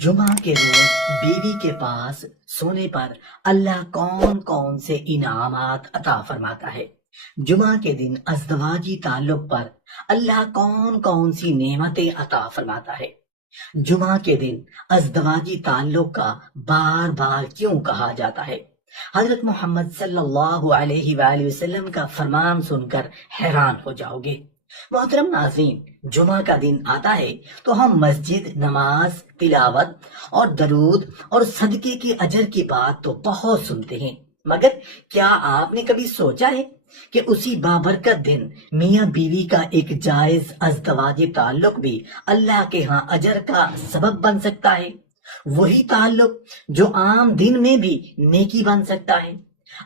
جمعہ کے روز بیوی کے پاس سونے پر اللہ کون کون سے انعامات عطا فرماتا ہے؟ جمعہ کے دن ازدواجی تعلق پر اللہ کون کون سی نعمتیں عطا فرماتا ہے؟ جمعہ کے دن ازدواجی تعلق کا بار بار کیوں کہا جاتا ہے؟ حضرت محمد صلی اللہ علیہ وآلہ وسلم کا فرمان سن کر حیران ہو جاؤ گے۔ محترم ناظرین، جمعہ کا دن آتا ہے تو ہم مسجد، نماز، تلاوت اور درود اور صدقے کے اجر کی بات تو بہت سنتے ہیں، مگر کیا آپ نے کبھی سوچا ہے کہ اسی بابرکت دن میاں بیوی کا ایک جائز ازدواجی تعلق بھی اللہ کے ہاں اجر کا سبب بن سکتا ہے؟ وہی تعلق جو عام دن میں بھی نیکی بن سکتا ہے۔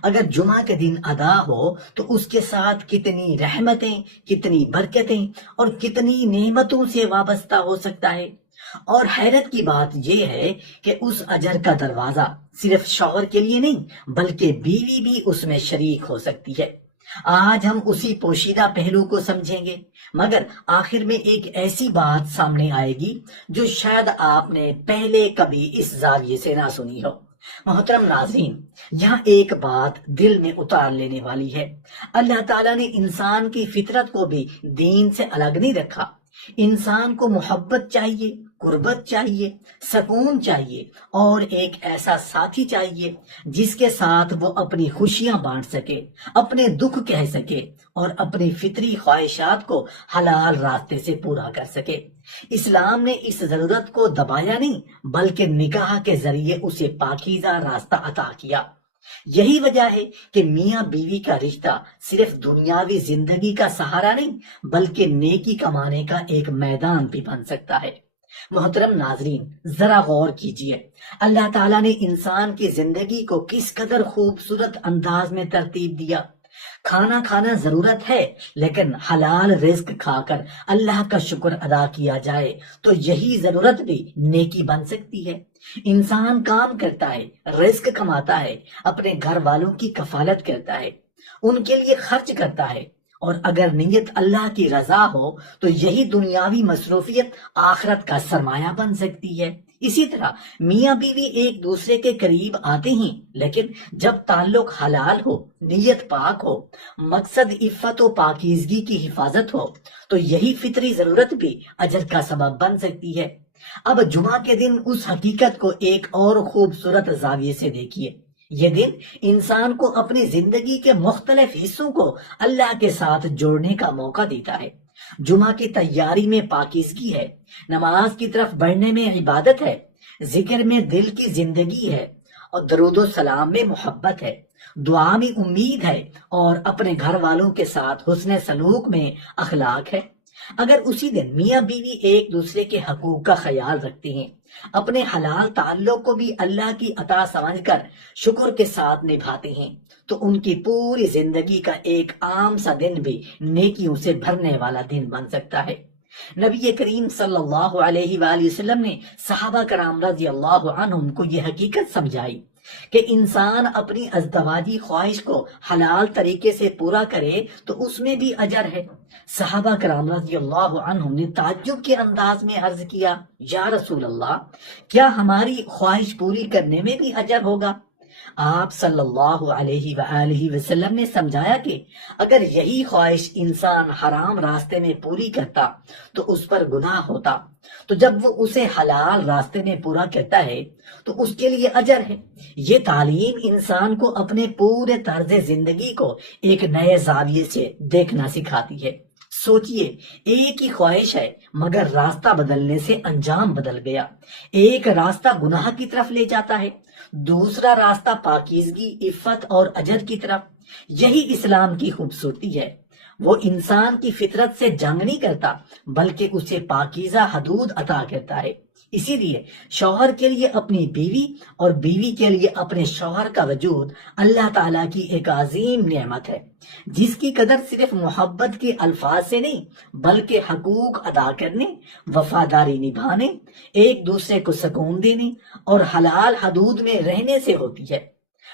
اگر جمعہ کے دن ادا ہو تو اس کے ساتھ کتنی رحمتیں، کتنی برکتیں اور کتنی نعمتوں سے وابستہ ہو سکتا ہے۔ اور حیرت کی بات یہ ہے کہ اس اجر کا دروازہ صرف شوہر کے لیے نہیں بلکہ بیوی بھی اس میں شریک ہو سکتی ہے۔ آج ہم اسی پوشیدہ پہلو کو سمجھیں گے، مگر آخر میں ایک ایسی بات سامنے آئے گی جو شاید آپ نے پہلے کبھی اس زاویے سے نہ سنی ہو۔ محترم ناظرین، یہاں ایک بات دل میں اتار لینے والی ہے۔ اللہ تعالیٰ نے انسان کی فطرت کو بھی دین سے الگ نہیں رکھا۔ انسان کو محبت چاہیے، قربت چاہیے، سکون چاہیے اور ایک ایسا ساتھی چاہیے جس کے ساتھ وہ اپنی خوشیاں بانٹ سکے، اپنے دکھ کہہ سکے اور اپنی فطری خواہشات کو حلال راستے سے پورا کر سکے۔ اسلام نے اس ضرورت کو دبایا نہیں بلکہ نکاح کے ذریعے اسے پاکیزہ راستہ عطا کیا۔ یہی وجہ ہے کہ میاں بیوی کا رشتہ صرف دنیاوی زندگی کا سہارا نہیں بلکہ نیکی کمانے کا ایک میدان بھی بن سکتا ہے۔ محترم ناظرین، ذرا غور کیجئے، اللہ تعالیٰ نے انسان کی زندگی کو کس قدر خوبصورت انداز میں ترتیب دیا۔ کھانا کھانا ضرورت ہے، لیکن حلال رزق کھا کر اللہ کا شکر ادا کیا جائے تو یہی ضرورت بھی نیکی بن سکتی ہے۔ انسان کام کرتا ہے، رزق کماتا ہے، اپنے گھر والوں کی کفالت کرتا ہے، ان کے لیے خرچ کرتا ہے، اور اگر نیت اللہ کی رضا ہو تو یہی دنیاوی مصروفیت آخرت کا سرمایہ بن سکتی ہے۔ اسی طرح میاں بیوی ایک دوسرے کے قریب آتے ہیں، لیکن جب تعلق حلال ہو، نیت پاک ہو، مقصد عفت و پاکیزگی کی حفاظت ہو تو یہی فطری ضرورت بھی اجر کا سبب بن سکتی ہے۔ اب جمعہ کے دن اس حقیقت کو ایک اور خوبصورت زاویے سے دیکھیے۔ یہ دن انسان کو اپنی زندگی کے مختلف حصوں کو اللہ کے ساتھ جوڑنے کا موقع دیتا ہے۔ جمعہ کی تیاری میں پاکیزگی ہے، نماز کی طرف بڑھنے میں عبادت ہے، ذکر میں دل کی زندگی ہے اور درود و سلام میں محبت ہے، دعا میں امید ہے اور اپنے گھر والوں کے ساتھ حسن سلوک میں اخلاق ہے۔ اگر اسی دن میاں بیوی ایک دوسرے کے حقوق کا خیال رکھتے ہیں، اپنے حلال تعلق کو بھی اللہ کی عطا سمجھ کر شکر کے ساتھ نبھاتے ہیں تو ان کی پوری زندگی کا ایک عام سا دن بھی نیکیوں سے بھرنے والا دن بن سکتا ہے۔ نبی کریم صلی اللہ علیہ وآلہ وسلم نے صحابہ کرام رضی اللہ عنہم کو یہ حقیقت سمجھائی کہ انسان اپنی ازدواجی خواہش کو حلال طریقے سے پورا کرے تو اس میں بھی اجر ہے۔ صحابہ کرام رضی اللہ عنہم نے تعجب کے انداز میں عرض کیا، یا رسول اللہ، کیا ہماری خواہش پوری کرنے میں بھی اجر ہوگا؟ آپ صلی اللہ علیہ وآلہ وسلم نے سمجھایا کہ اگر یہی خواہش انسان حرام راستے میں پوری کرتا تو اس پر گناہ ہوتا، تو جب وہ اسے حلال راستے میں پورا کرتا ہے تو اس کے لیے اجر ہے۔ یہ تعلیم انسان کو اپنے پورے طرز زندگی کو ایک نئے زاویے سے دیکھنا سکھاتی ہے۔ سوچئے، ایک ہی خواہش ہے مگر راستہ بدلنے سے انجام بدل گیا۔ ایک راستہ گناہ کی طرف لے جاتا ہے، دوسرا راستہ پاکیزگی، عفت اور اجر کی طرف۔ یہی اسلام کی خوبصورتی ہے، وہ انسان کی فطرت سے جنگ نہیں کرتا بلکہ اسے پاکیزہ حدود عطا کرتا ہے۔ اسی لیے شوہر کے لیے اپنی بیوی اور بیوی کے لیے اپنے شوہر کا وجود اللہ تعالیٰ کی ایک عظیم نعمت ہے، جس کی قدر صرف محبت کے الفاظ سے نہیں بلکہ حقوق ادا کرنے، وفاداری نبھانے، ایک دوسرے کو سکون دینے اور حلال حدود میں رہنے سے ہوتی ہے۔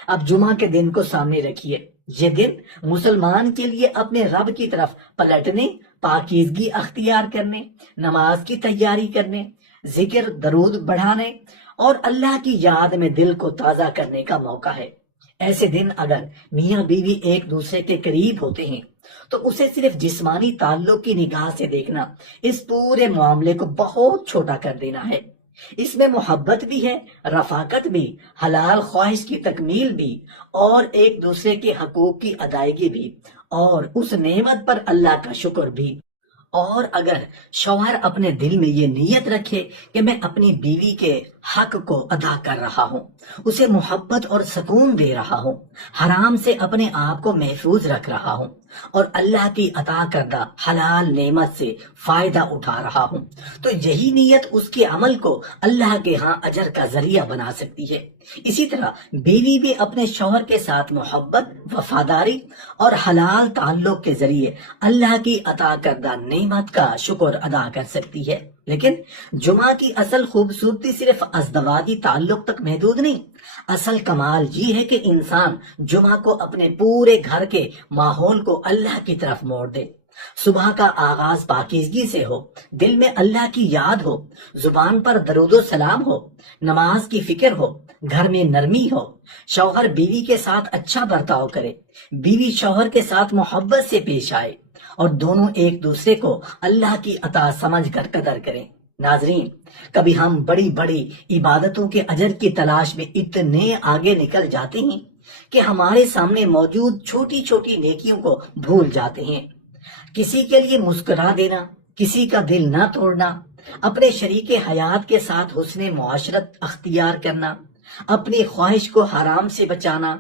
اب جمعہ کے دن کو سامنے رکھیے۔ یہ دن مسلمان کے لیے اپنے رب کی طرف پلٹنے، پاکیزگی اختیار کرنے، نماز کی تیاری کرنے، ذکر درود بڑھانے اور اللہ کی یاد میں دل کو تازہ کرنے کا موقع ہے۔ ایسے دن اگر میاں بیوی ایک دوسرے کے قریب ہوتے ہیں تو اسے صرف جسمانی تعلق کی نگاہ سے دیکھنا اس پورے معاملے کو بہت چھوٹا کر دینا ہے۔ اس میں محبت بھی ہے، رفاقت بھی، حلال خواہش کی تکمیل بھی، اور ایک دوسرے کے حقوق کی ادائیگی بھی، اور اس نعمت پر اللہ کا شکر بھی۔ اور اگر شوہر اپنے دل میں یہ نیت رکھے کہ میں اپنی بیوی کے حق کو ادا کر رہا ہوں، اسے محبت اور سکون دے رہا ہوں، حرام سے اپنے آپ کو محفوظ رکھ رہا ہوں، اور اللہ کی عطا کردہ حلال نعمت سے فائدہ اٹھا رہا ہوں، تو یہی نیت اس کے عمل کو اللہ کے ہاں اجر کا ذریعہ بنا سکتی ہے۔ اسی طرح بیوی بھی اپنے شوہر کے ساتھ محبت، وفاداری اور حلال تعلق کے ذریعے اللہ کی عطا کردہ نعمت کا شکر ادا کر سکتی ہے۔ لیکن جمعہ کی اصل خوبصورتی صرف ازدواجی تعلق تک محدود نہیں، اصل کمال یہ ہے کہ انسان جمعہ کو اپنے پورے گھر کے ماحول کو اللہ کی طرف موڑ دے۔ صبح کا آغاز پاکیزگی سے ہو، دل میں اللہ کی یاد ہو، زبان پر درود و سلام ہو، نماز کی فکر ہو، گھر میں نرمی ہو، شوہر بیوی کے ساتھ اچھا برتاؤ کرے، بیوی شوہر کے ساتھ محبت سے پیش آئے، اور دونوں ایک دوسرے کو اللہ کی عطا سمجھ کر قدر کریں۔ ناظرین، کبھی ہم بڑی بڑی عبادتوں کے اجر کی تلاش میں اتنے آگے نکل جاتے ہیں کہ ہمارے سامنے موجود چھوٹی چھوٹی نیکیوں کو بھول جاتے ہیں۔ کسی کے لیے مسکرا دینا، کسی کا دل نہ توڑنا، اپنے شریک حیات کے ساتھ حسن معاشرت اختیار کرنا، اپنی خواہش کو حرام سے بچانا،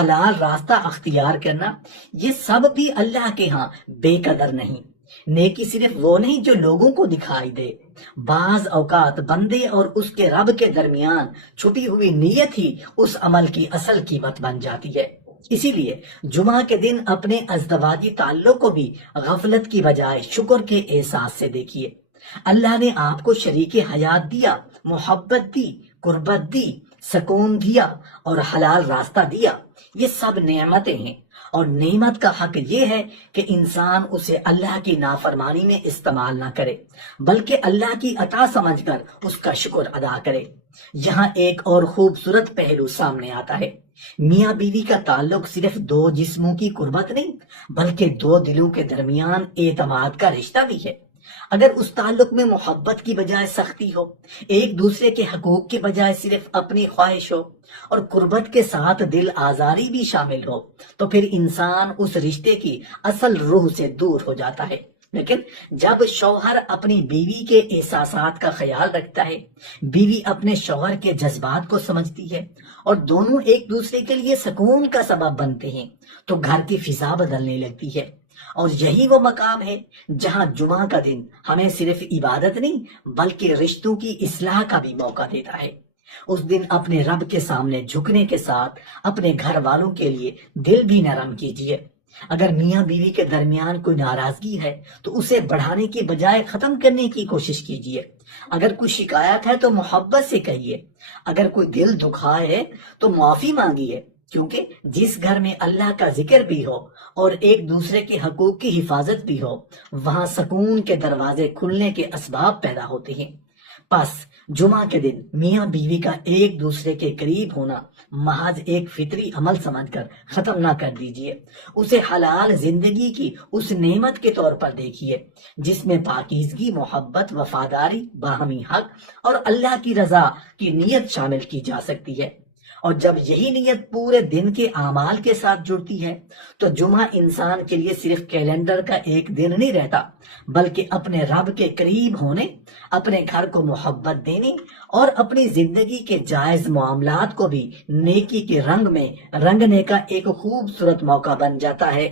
حلال راستہ اختیار کرنا، یہ سب بھی اللہ کے ہاں بے قدر نہیں۔ نیکی صرف وہ نہیں جو لوگوں کو دکھائی دے، بعض اوقات بندے اور اس کے رب کے درمیان چھپی ہوئی نیت ہی اس عمل کی اصل قیمت بن جاتی ہے۔ اسی لیے جمعہ کے دن اپنے ازدواجی تعلق کو بھی غفلت کی بجائے شکر کے احساس سے دیکھیے۔ اللہ نے آپ کو شریک حیات دیا، محبت دی، قربت دی، سکون دیا اور حلال راستہ دیا۔ یہ سب نعمتیں ہیں، اور نعمت کا حق یہ ہے کہ انسان اسے اللہ کی نافرمانی میں استعمال نہ کرے، بلکہ اللہ کی عطا سمجھ کر اس کا شکر ادا کرے۔ یہاں ایک اور خوبصورت پہلو سامنے آتا ہے۔ میاں بیوی کا تعلق صرف دو جسموں کی قربت نہیں، بلکہ دو دلوں کے درمیان اعتماد کا رشتہ بھی ہے۔ اگر اس تعلق میں محبت کی بجائے سختی ہو، ایک دوسرے کے حقوق کے بجائے صرف اپنی خواہش ہو، اور قربت کے ساتھ دل آزاری بھی شامل ہو، تو پھر انسان اس رشتے کی اصل روح سے دور ہو جاتا ہے۔ لیکن جب شوہر اپنی بیوی کے احساسات کا خیال رکھتا ہے، بیوی اپنے شوہر کے جذبات کو سمجھتی ہے، اور دونوں ایک دوسرے کے لیے سکون کا سبب بنتے ہیں، تو گھر کی فضا بدلنے لگتی ہے۔ اور یہی وہ مقام ہے جہاں جمعہ کا دن ہمیں صرف عبادت نہیں بلکہ رشتوں کی اصلاح کا بھی موقع دیتا ہے۔ اس دن اپنے رب کے سامنے جھکنے کے ساتھ اپنے گھر والوں کے لیے دل بھی نرم کیجیے۔ اگر میاں بیوی کے درمیان کوئی ناراضگی ہے تو اسے بڑھانے کی بجائے ختم کرنے کی کوشش کیجیے۔ اگر کوئی شکایت ہے تو محبت سے کہیے، اگر کوئی دل دکھائے تو معافی مانگیے، کیونکہ جس گھر میں اللہ کا ذکر بھی ہو اور ایک دوسرے کے حقوق کی حفاظت بھی ہو، وہاں سکون کے دروازے کھلنے کے اسباب پیدا ہوتے ہیں۔ پس جمعہ کے دن میاں بیوی کا ایک دوسرے کے قریب ہونا محض ایک فطری عمل سمجھ کر ختم نہ کر دیجیے، اسے حلال زندگی کی اس نعمت کے طور پر دیکھیے جس میں پاکیزگی، محبت، وفاداری، باہمی حق اور اللہ کی رضا کی نیت شامل کی جا سکتی ہے۔ اور جب یہی نیت پورے دن کے اعمال کے ساتھ جڑتی ہے تو جمعہ انسان کے لیے صرف کیلنڈر کا ایک دن نہیں رہتا، بلکہ اپنے رب کے قریب ہونے، اپنے گھر کو محبت دینے اور اپنی زندگی کے جائز معاملات کو بھی نیکی کے رنگ میں رنگنے کا ایک خوبصورت موقع بن جاتا ہے۔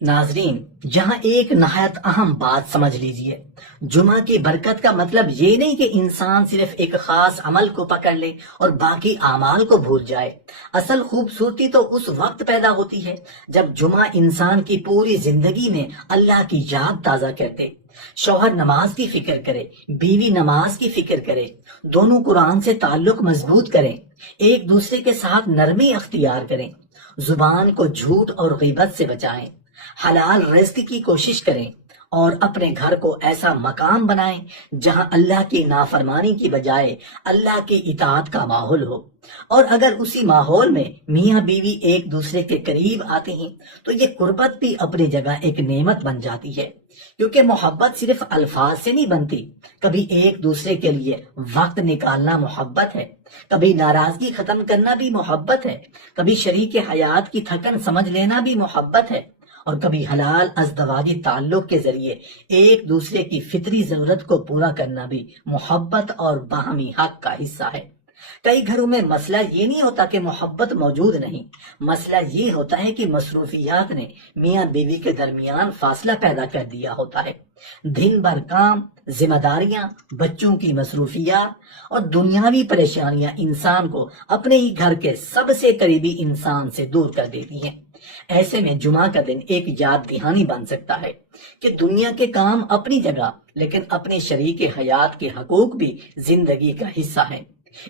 ناظرین، یہاں ایک نہایت اہم بات سمجھ لیجئے۔ جمعہ کی برکت کا مطلب یہ نہیں کہ انسان صرف ایک خاص عمل کو پکڑ لے اور باقی اعمال کو بھول جائے۔ اصل خوبصورتی تو اس وقت پیدا ہوتی ہے جب جمعہ انسان کی پوری زندگی میں اللہ کی یاد تازہ کرتے۔ شوہر نماز کی فکر کرے، بیوی نماز کی فکر کرے، دونوں قرآن سے تعلق مضبوط کریں، ایک دوسرے کے ساتھ نرمی اختیار کریں، زبان کو جھوٹ اور غیبت سے بچائیں، حلال رزق کی کوشش کریں، اور اپنے گھر کو ایسا مقام بنائیں جہاں اللہ کی نافرمانی کی بجائے اللہ کی اطاعت کا ماحول ہو۔ اور اگر اسی ماحول میں میاں بیوی ایک دوسرے کے قریب آتے ہیں تو یہ قربت بھی اپنی جگہ ایک نعمت بن جاتی ہے، کیونکہ محبت صرف الفاظ سے نہیں بنتی۔ کبھی ایک دوسرے کے لیے وقت نکالنا محبت ہے، کبھی ناراضگی ختم کرنا بھی محبت ہے، کبھی شریک حیات کی تھکن سمجھ لینا بھی محبت ہے، اور کبھی حلال ازدواجی تعلق کے ذریعے ایک دوسرے کی فطری ضرورت کو پورا کرنا بھی محبت اور باہمی حق کا حصہ ہے۔ کئی گھروں میں مسئلہ یہ نہیں ہوتا کہ محبت موجود نہیں، مسئلہ یہ ہوتا ہے کہ مصروفیات نے میاں بیوی کے درمیان فاصلہ پیدا کر دیا ہوتا ہے۔ دن بھر کام، ذمہ داریاں، بچوں کی مصروفیات اور دنیاوی پریشانیاں انسان کو اپنے ہی گھر کے سب سے قریبی انسان سے دور کر دیتی ہیں۔ ایسے میں جمعہ کا دن ایک یاد دہانی بن سکتا ہے کہ دنیا کے کام اپنی جگہ، لیکن اپنے شریک حیات کے حقوق بھی زندگی کا حصہ ہیں۔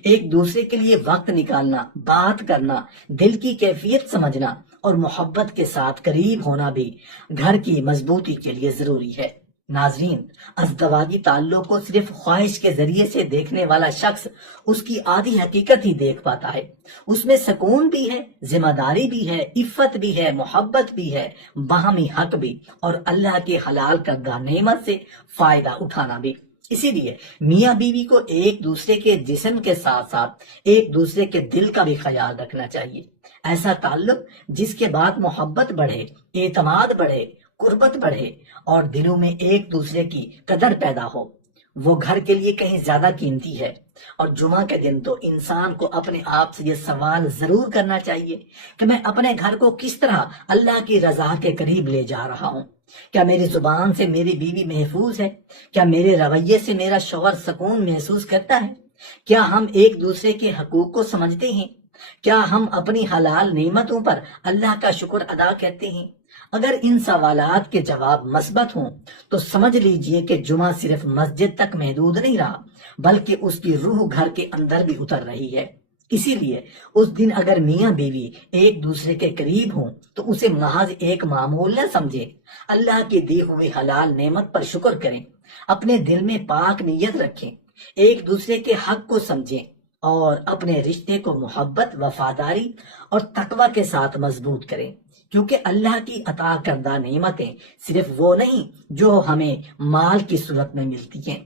ایک دوسرے کے لیے وقت نکالنا، بات کرنا، دل کی کیفیت سمجھنا اور محبت کے ساتھ قریب ہونا بھی گھر کی مضبوطی کے لیے ضروری ہے۔ ناظرین، ازدواجی تعلق کو صرف خواہش کے ذریعے سے دیکھنے والا شخص اس کی آدھی حقیقت ہی دیکھ پاتا ہے۔ اس میں سکون بھی ہے، ذمہ داری بھی ہے، عفت بھی ہے، محبت بھی ہے، باہمی حق بھی، اور اللہ کے حلال کردہ نعمت سے فائدہ اٹھانا بھی۔ اسی لیے میاں بیوی کو ایک دوسرے کے جسم کے ساتھ ساتھ ایک دوسرے کے دل کا بھی خیال رکھنا چاہیے۔ ایسا تعلق جس کے بعد محبت بڑھے، اعتماد بڑھے، قربت بڑھے اور دلوں میں ایک دوسرے کی قدر پیدا ہو، وہ گھر کے لیے کہیں زیادہ قیمتی ہے۔ اور جمعہ کے دن تو انسان کو اپنے آپ سے یہ سوال ضرور کرنا چاہیے کہ میں اپنے گھر کو کس طرح اللہ کی رضا کے قریب لے جا رہا ہوں۔ کیا میری زبان سے میری بیوی محفوظ ہے؟ کیا میرے رویے سے میرا شوہر سکون محسوس کرتا ہے؟ کیا ہم ایک دوسرے کے حقوق کو سمجھتے ہیں؟ کیا ہم اپنی حلال نعمتوں پر اللہ کا شکر ادا کرتے ہیں؟ اگر ان سوالات کے جواب مثبت ہوں تو سمجھ لیجئے کہ جمعہ صرف مسجد تک محدود نہیں رہا، بلکہ اس کی روح گھر کے اندر بھی اتر رہی ہے۔ اسی لیے اس دن اگر میاں بیوی ایک دوسرے کے قریب ہوں تو اسے محض ایک معمول نہ سمجھے، اللہ کی دی ہوئی حلال نعمت پر شکر کریں، اپنے دل میں پاک نیت رکھیں، ایک دوسرے کے حق کو سمجھیں اور اپنے رشتے کو محبت، وفاداری اور تقوی کے ساتھ مضبوط کریں، کیونکہ اللہ کی عطا کردہ نعمتیں صرف وہ نہیں جو ہمیں مال کی صورت میں ملتی ہیں۔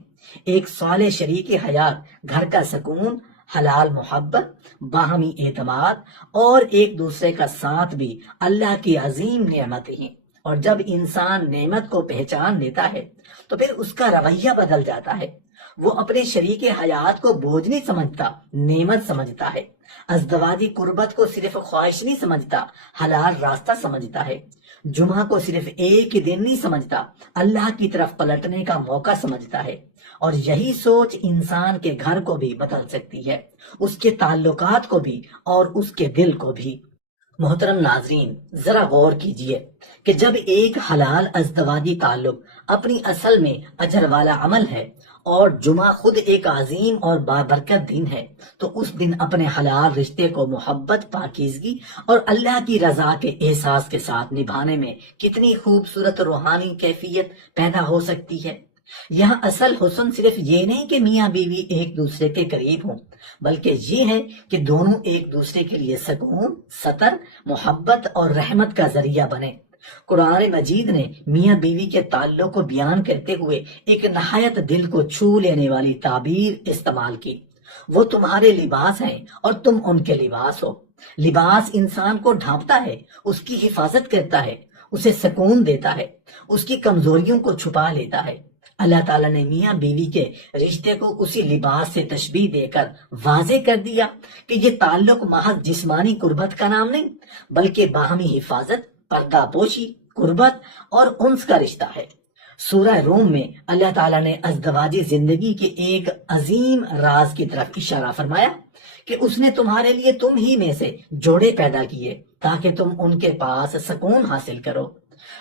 ایک صالح شریک حیات گھر کا سکون، حلال محبت، باہمی اعتماد اور ایک دوسرے کا ساتھ بھی اللہ کی عظیم نعمتیں ہیں۔ اور جب انسان نعمت کو پہچان لیتا ہے تو پھر اس کا رویہ بدل جاتا ہے۔ وہ اپنے شریک حیات کو بوجھ نہیں سمجھتا، نعمت سمجھتا ہے۔ ازدواجی قربت کو صرف خواہش نہیں سمجھتا، حلال راستہ سمجھتا ہے۔ جمعہ کو صرف ایک ہی دن نہیں سمجھتا، اللہ کی طرف پلٹنے کا موقع سمجھتا ہے۔ اور یہی سوچ انسان کے گھر کو بھی بدل سکتی ہے، اس کے تعلقات کو بھی اور اس کے دل کو بھی۔ محترم ناظرین، ذرا غور کیجئے کہ جب ایک حلال ازدواجی تعلق اپنی اصل میں اجر والا عمل ہے اور جمعہ خود ایک عظیم اور بابرکت دن ہے، تو اس دن اپنے حلال رشتے کو محبت، پاکیزگی اور اللہ کی رضا کے احساس کے ساتھ نبھانے میں کتنی خوبصورت روحانی کیفیت پیدا ہو سکتی ہے۔ یہاں اصل حسن صرف یہ نہیں کہ میاں بیوی ایک دوسرے کے قریب ہوں، بلکہ یہ ہے کہ دونوں ایک دوسرے کے لیے سکون، ستر، محبت اور رحمت کا ذریعہ بنے۔ قرآن مجید نے میاں بیوی کے تعلق کو بیان کرتے ہوئے ایک نہایت دل کو چھو لینے والی تعبیر استعمال کی۔ وہ تمہارے لباس ہیں اور تم ان کے لباس ہو۔ لباس انسان کو ڈھانپتا ہے، اس کی حفاظت کرتا ہے، اسے سکون دیتا ہے، اس کی کمزوریوں کو چھپا لیتا ہے۔ اللہ تعالیٰ نے میاں بیوی کے رشتے کو اسی لباس سے تشبیہ دے کر واضح کر دیا کہ یہ تعلق محض جسمانی قربت کا نام نہیں، بلکہ باہمی حفاظت، پردہ پوشی، قربت اور انس کا رشتہ ہے۔ سورہ روم میں اللہ تعالیٰ نے ازدواجی زندگی کے ایک عظیم راز کی طرف اشارہ فرمایا کہ اس نے تمہارے لیے تم ہی میں سے جوڑے پیدا کیے تاکہ تم ان کے پاس سکون حاصل کرو،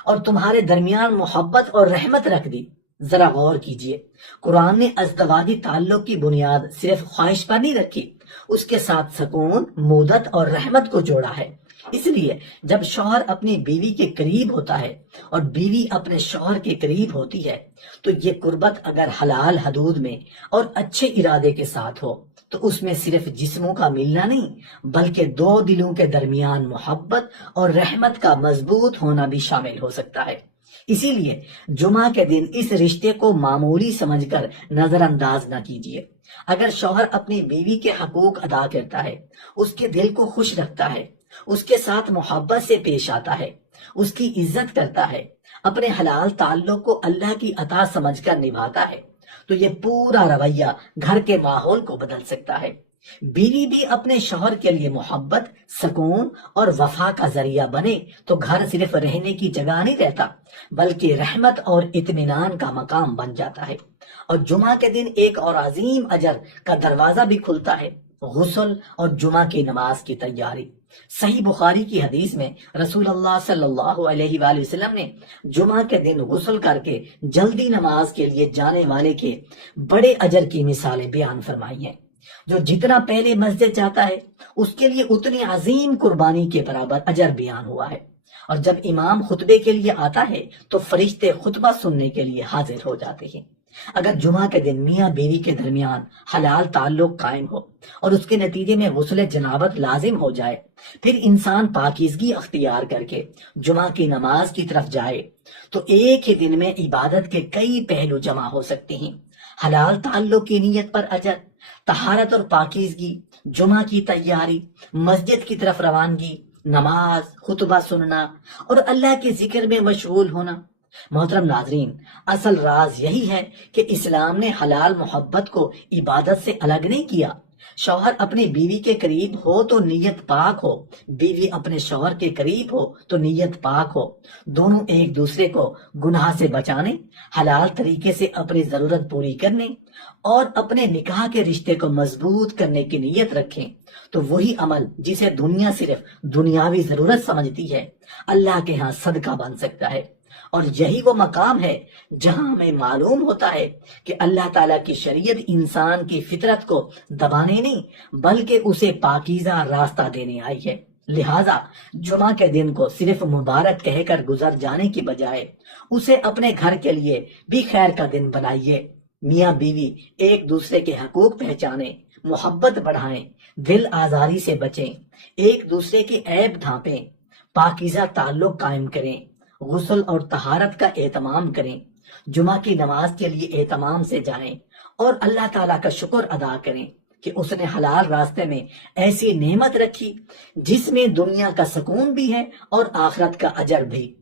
اور تمہارے درمیان محبت اور رحمت رکھ دی۔ ذرا غور کیجئے، قرآن نے ازدواجی تعلق کی بنیاد صرف خواہش پر نہیں رکھی، اس کے ساتھ سکون، مودت اور رحمت کو جوڑا ہے۔ اس لیے جب شوہر اپنی بیوی کے قریب ہوتا ہے اور بیوی اپنے شوہر کے قریب ہوتی ہے تو یہ قربت اگر حلال حدود میں اور اچھے ارادے کے ساتھ ہو تو اس میں صرف جسموں کا ملنا نہیں بلکہ دو دلوں کے درمیان محبت اور رحمت کا مضبوط ہونا بھی شامل ہو سکتا ہے۔ اسی لیے جمعہ کے دن اس رشتے کو معمولی سمجھ کر نظر انداز نہ کیجیے۔ اگر شوہر اپنی بیوی کے حقوق ادا کرتا ہے، اس کے دل کو خوش رکھتا ہے، اس کے ساتھ محبت سے پیش آتا ہے، اس کی عزت کرتا ہے، اپنے حلال تعلق کو اللہ کی عطا سمجھ کر نبھاتا ہے، تو یہ پورا رویہ گھر کے ماحول کو بدل سکتا ہے۔ بیوی بھی اپنے شوہر کے لیے محبت، سکون اور وفا کا ذریعہ بنے تو گھر صرف رہنے کی جگہ نہیں رہتا بلکہ رحمت اور اطمینان کا مقام بن جاتا ہے۔ اور جمعہ کے دن ایک اور عظیم اجر کا دروازہ بھی کھلتا ہے، غسل اور جمعہ کی نماز کی تیاری۔ صحیح بخاری کی حدیث میں رسول اللہ صلی اللہ علیہ وآلہ وسلم نے جمعہ کے دن غسل کر کے جلدی نماز کے لیے جانے والے کے بڑے اجر کی مثالیں بیان فرمائی ہیں۔ جو جتنا پہلے مسجد جاتا ہے اس کے لیے اتنی عظیم قربانی کے برابر اجر بیان ہوا ہے۔ اور جب امام خطبے کے لیے آتا ہے تو فرشتے خطبہ سننے کے لیے حاضر ہو جاتے ہیں۔ اگر جمعہ کے دن میاں بیوی کے درمیان حلال تعلق قائم ہو اور اس کے نتیجے میں غسل جنابت لازم ہو جائے، پھر انسان پاکیزگی اختیار کر کے جمعہ کی نماز کی طرف جائے تو ایک ہی دن میں عبادت کے کئی پہلو جمع ہو سکتے ہیں۔ حلال تعلق کی نیت پر اجر، طہارت اور پاکیزگی، جمعہ کی تیاری، مسجد کی طرف روانگی، نماز، خطبہ سننا اور اللہ کے ذکر میں مشغول ہونا۔ محترم ناظرین، اصل راز یہی ہے کہ اسلام نے حلال محبت کو عبادت سے الگ نہیں کیا۔ شوہر اپنی بیوی کے قریب ہو تو نیت پاک ہو، بیوی اپنے شوہر کے قریب ہو تو نیت پاک ہو۔ دونوں ایک دوسرے کو گناہ سے بچانے، حلال طریقے سے اپنی ضرورت پوری کرنے اور اپنے نکاح کے رشتے کو مضبوط کرنے کی نیت رکھیں تو وہی عمل جسے دنیا صرف دنیاوی ضرورت سمجھتی ہے اللہ کے ہاں صدقہ بن سکتا ہے۔ اور یہی وہ مقام ہے جہاں ہمیں معلوم ہوتا ہے کہ اللہ تعالیٰ کی شریعت انسان کی فطرت کو دبانے نہیں بلکہ اسے پاکیزہ راستہ دینے آئی ہے۔ لہٰذا جمعہ کے دن کو صرف مبارک کہہ کر گزر جانے کی بجائے اسے اپنے گھر کے لیے بھی خیر کا دن بنائیے۔ میاں بیوی ایک دوسرے کے حقوق پہچانیں، محبت بڑھائیں، دل آزاری سے بچیں، ایک دوسرے کے عیب ڈھانپیں، پاکیزہ تعلق قائم کریں، غسل اور طہارت کا اہتمام کریں، جمعہ کی نماز کے لیے اہتمام سے جائیں اور اللہ تعالیٰ کا شکر ادا کریں کہ اس نے حلال راستے میں ایسی نعمت رکھی جس میں دنیا کا سکون بھی ہے اور آخرت کا اجر بھی۔